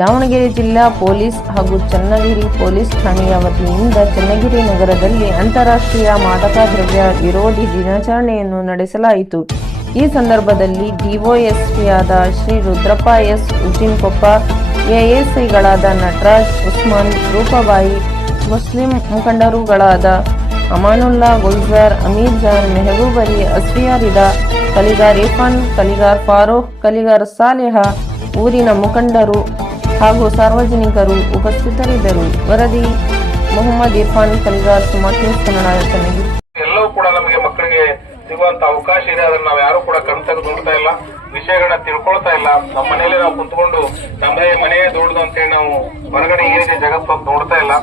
ದಾವಣಗೆರೆ ಜಿಲ್ಲಾ ಪೊಲೀಸ್ ಹಾಗೂ ಚನ್ನಗಿರಿ ಪೊಲೀಸ್ ಠಾಣೆಯ ವತಿಯಿಂದ ಚನ್ನಗಿರಿ ನಗರದಲ್ಲಿ ಅಂತಾರಾಷ್ಟ್ರೀಯ ಮಾದಕ ದ್ರವ್ಯ ವಿರೋಧಿ ದಿನಾಚರಣೆಯನ್ನು ನಡೆಸಲಾಯಿತು. ಈ ಸಂದರ್ಭದಲ್ಲಿ ಡಿಒಎಸ್ಪಿಯಾದ ಶ್ರೀ ರುದ್ರಪ್ಪ ಎಸ್ ಉಜಿನ್ಕೊಪ್ಪ ಎಎಸ್ಐಗಳಾದ ನಟರಾಜ್ ಉಸ್ಮಾನ್, ರೂಪಬಾಯಿ ಮುಸ್ಲಿಂ ಮುಖಂಡರುಗಳಾದ ಅಮಾನುಲ್ಲಾ ಗುಲ್ಜಾರ್, ಅಮೀರ್ ಜಾನ್ ಮೆಹಬೂಬ್ ಅಲಿ ಅಸ್ವಿಯಾರಿದ ಕಲಿಗಾರ್ ಇರ್ಫಾನ್, ಕಲಿಗಾರ್ ಫಾರೂಕ್, ಕಲಿಗಾರ್ ಸಾಲೆಹ, ಊರಿನ ಮುಖಂಡರು ಹಾಗೂ ಸಾರ್ವಜನಿಕರು ಉಪಸ್ಥಿತರಿದ್ದರು. ವರದಿ, ಮೊಹಮ್ಮದ್ ಇರ್ಫಾನ್ ಕಲಿಗಾರ್ ನ್ಯೂಸ್ ಕನ್ನಡ ಎಲ್ಲವೂ ಕೂಡ ನಮಗೆ ಮಕ್ಕಳಿಗೆ ಸಿಗುವಂತ ಅವಕಾಶ ಇದೆ. ಅದನ್ನ ನಾವು ಯಾರು ಕೂಡ ಕಣ್ ತೆಗೆದು ನೋಡ್ತಾ ಇಲ್ಲ. ವಿಷಯಗಳನ್ನ ತಿಳ್ಕೊಳ್ತಾ ಇಲ್ಲ. ನಮ್ಮ ಮನೆಯಲ್ಲಿ ನಾವು ಕುಂತ್ಕೊಂಡು ನಮ್ಮದೇ ಮನೆಯೇ ದೊಡ್ಡದು ಅಂತೇಳಿ ನಾವು ಹೊರಗಡೆ ಏನಿದೆ ಜಗತ್ತು ಅಂತ ನೋಡ್ತಾ ಇಲ್ಲ.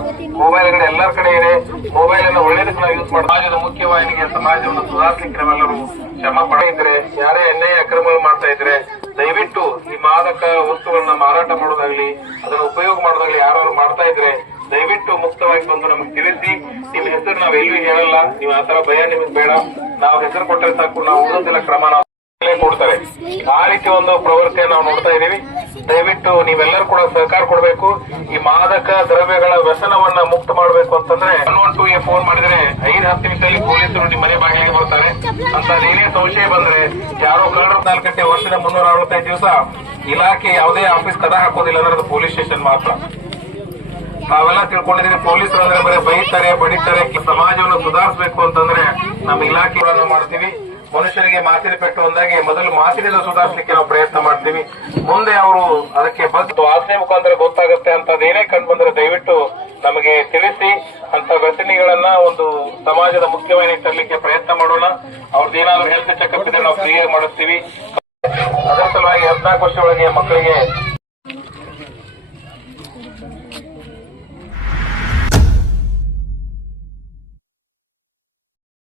ಮೊಬೈಲ್ಗಳು ಎಲ್ಲರ ಕಡೆ ಇದೆ. ಮೊಬೈಲ್ ಅನ್ನ ಒಳ್ಳೇದಕ್ಕೆ ನಾವು ಯೂಸ್ ಮಾಡಿ ಸಮಾಜದ ಮುಖ್ಯವಾಹಿನಿಗೆ ಸಮಾಜವನ್ನು ಸುಧಾರಿಸಲಿಕ್ಕೆ ನಾವೆಲ್ಲರೂ ಶ್ರಮ ಪಡೆಯಿದ್ರೆ ಯಾರೇ ಅನ್ಯಾಯ ಅಕ್ರಮಗಳು ಮಾಡ್ತಾ ಇದ್ರೆ, ದಯವಿಟ್ಟು ಈ ಮಾದಕ ವಸ್ತುಗಳನ್ನ ಮಾರಾಟ ಮಾಡೋದಾಗ್ಲಿ, ಅದನ್ನ ಉಪಯೋಗ ಮಾಡೋದಾಗ್ಲಿ ಯಾರು ಮಾಡ್ತಾ ಇದ್ರೆ ದಯವಿಟ್ಟು ಮುಕ್ತವಾಗಿ ಬಂದು ನಮಗೆ ತಿಳಿಸಿ. ನಿಮ್ಮ ಹೆಸರು ನಾವ್ ಎಲ್ಲಿ ಹೇಳಲ್ಲ, ನೀವು ಆತರ ಭಯ ನಿಮಗೆ ಬೇಡ. ನಾವು ಹೆಸರು ಕೊಟ್ಟರೆ ಸಾಕು, ನಾವು ಉಳಿದಿಲ್ಲ ಕ್ರಮ ನಾವು ಕೊಡ್ತಾರೆ ಆ ರೀತಿ ಒಂದು ಪ್ರವೃತ್ತಿ ನಾವು ನೋಡ್ತಾ ಇದೀವಿ ದಯವಿಟ್ಟು ನೀವೆಲ್ಲರೂ ಕೂಡ ಸಹಕಾರ ಕೊಡಬೇಕು. ಈ ಮಾದಕ ದ್ರವ್ಯಗಳ ವ್ಯಸನವನ್ನ ಮುಕ್ತ ಮಾಡಬೇಕು ಅಂತಂದ್ರೆ ಒನ್ ಒನ್ ಟೂ ಫೋನ್ ಮಾಡಿದ್ರೆ ಐದು ಹತ್ತು ನಿಮಿಷದಲ್ಲಿ ಪೊಲೀಸರು ನಿಮ್ಮ ಮನೆ ಬಾಗಿಲಿಗೆ ಬರ್ತಾರೆ ಅಂತ ನೀನೇ ಸಂಶಯ ಬಂದ್ರೆ ಯಾರೋ ಕಳೆದ ನಾಲ್ಕಂಟೆ ವರ್ಷದ ಮುನ್ನೂರ ಅರವತ್ತೈದು ದಿವಸ ಇಲಾಖೆ ಯಾವುದೇ ಆಫೀಸ್ ಕದ ಹಾಕೋದಿಲ್ಲ ಅಂದ್ರೆ ಅದು ಪೊಲೀಸ್ ಸ್ಟೇಷನ್ ಮಾತ್ರ. ನಾವೆಲ್ಲ ತಿಳ್ಕೊಂಡಿದೀವಿ, ಪೊಲೀಸರು ಅಂದ್ರೆ ಬರೀ ಬೈತಾರೆ, ಬಡಿತಾರೆ ಸಮಾಜವನ್ನು ಸುಧಾರಿಸಬೇಕು ಅಂತಂದ್ರೆ ನಮ್ಮ ಇಲಾಖೆಗಳನ್ನು ಮಾಡ್ತೀವಿ. ಮನುಷ್ಯರಿಗೆ ಮಾತಿನ ಪೆಟ್ಟು ಅಂದಾಗೆ ಮೊದಲು ಮಾತಿನಿಂದ ಸುಧಾರಿಸಲಿಕ್ಕೆ ನಾವು ಪ್ರಯತ್ನ ಮಾಡ್ತೀವಿ. ಮುಂದೆ ಅವರು ಅದಕ್ಕೆ ಬಂದು ಆಸೆ ಮುಖಾಂತರ ಗೊತ್ತಾಗುತ್ತೆ ಅಂತ ಏನೇ ಕಂಡು ಬಂದ್ರೆ ದಯವಿಟ್ಟು ನಮಗೆ ತಿಳಿಸಿ. ಅಂತ ವ್ಯಸನಿಗಳನ್ನ ಒಂದು ಸಮಾಜದ ಮುಖ್ಯವಾಹಿನಿ ತರಲಿಕ್ಕೆ ಪ್ರಯತ್ನ ಮಾಡೋಣ. ಅವ್ರದ್ದು ಏನಾದ್ರು ಹೆಲ್ತ್ ಚೆಕಪ್ ಇದ್ರೆ ನಾವು ಕ್ಲಿಯರ್ ಮಾಡಿಸ್ತೀವಿ. ಅದರ ಸಲುವಾಗಿ ಹದಿನಾಲ್ಕು ವರ್ಷ ಒಳಗೆ ಮಕ್ಕಳಿಗೆ